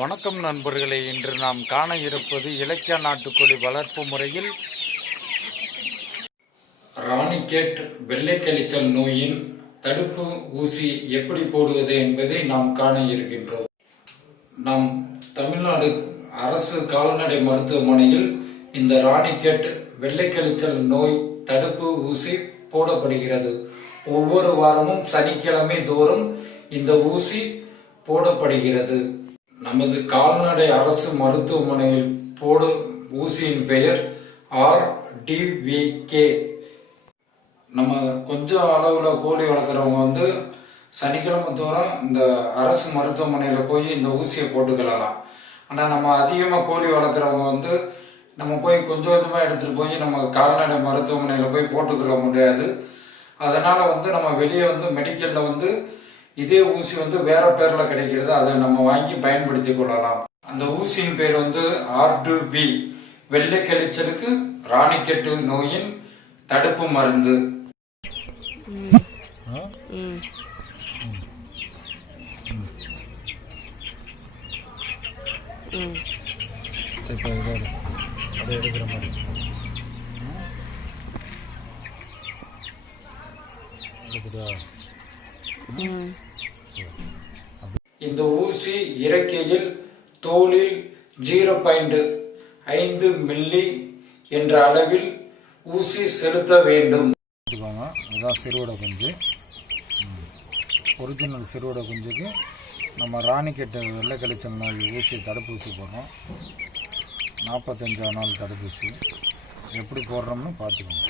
வணக்கம் நண்பர்களே, இன்று நாம் காண இருப்பது இலக்கிய நாட்டுக்கோழி வளர்ப்பு முறையில் ராணிகேட் வெள்ளை கழிச்சல் நோயின் தடுப்பு ஊசி எப்படி போடுவது என்பதை நாம் காண இருக்கின்றோம். நம் தமிழ்நாடு அரசு கால்நடை மருத்துவமனையில் இந்த ராணிகேட் வெள்ளை கழிச்சல் நோய் தடுப்பு ஊசி போடப்படுகிறது. ஒவ்வொரு வாரமும் சனிக்கிழமை தோறும் இந்த ஊசி போடப்படுகிறது. நமது கால்நடை அரசு மருத்துவமனையில் போடும் ஊசியின் பெயர் RDVK. நம்ம கொஞ்சம் அளவுல கோழி வளர்க்குறவங்க சனிக்கிழமை தோறும் இந்த அரசு மருத்துவமனையில் போய் இந்த ஊசியை போட்டுக்கலாம். ஆனால் நம்ம அதிகமாக கோழி வளர்க்குறவங்க நம்ம போய் கொஞ்சம் கொஞ்சமாக எடுத்துகிட்டு போய் நம்ம கால்நடை மருத்துவமனையில் போய் போட்டுக்கொள்ள முடியாது. அதனால் நம்ம வெளியே மெடிக்கலில் இதே ஊசி வேற பேர்ல கிடைக்கிறது. அதை நம்ம வாங்கி பயன்படுத்தி கொள்ளலாம். அந்த ஊசியின் பேர் R2B, வெள்ளை கழிச்சலுக்கு ராணிகேட் நோயின் தடுப்பு மருந்து. இந்த ஊசி இறக்கையில் தோலில் 0.5 மில்லி என்ற அளவில் ஊசி செலுத்த வேண்டும். இதுதான் சிறுவடை குஞ்சு. ஒரிஜினல் சிறுவடை குஞ்சுக்கு நம்ம ராணிகேட் வெள்ளை கழிச்சல் நோய் ஊசி தடுப்பூசி போடுறோம். 45 நாள் தடுப்பூசி எப்படி போடுறோம்னு பார்த்துக்கோங்க.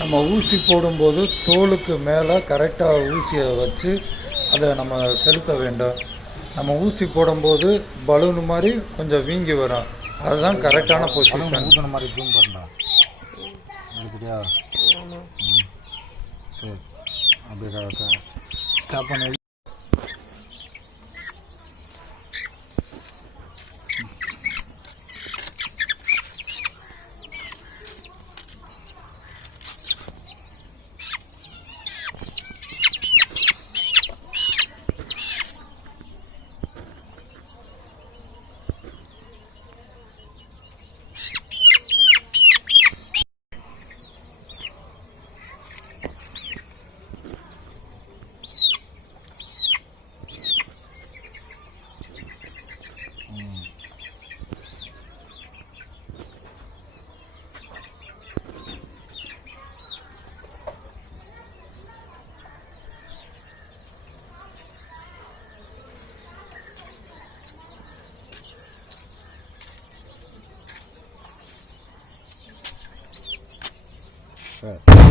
நம்ம ஊசி போடும்போது தோலுக்கு மேலே கரெக்டாக ஊசியை வச்சு அதை நம்ம செலுத்த வேண்டும். நம்ம ஊசி போடும்போது பலூன் மாதிரி கொஞ்சம் வீங்கி வரும். அதுதான் கரெக்டான பொசிஷன். ஊற்றின மாதிரி ஜூம் பண்ணா எடுத்துட்டியா? சரி, அப்படியே ஸ்டாப் பண்ணி சரி.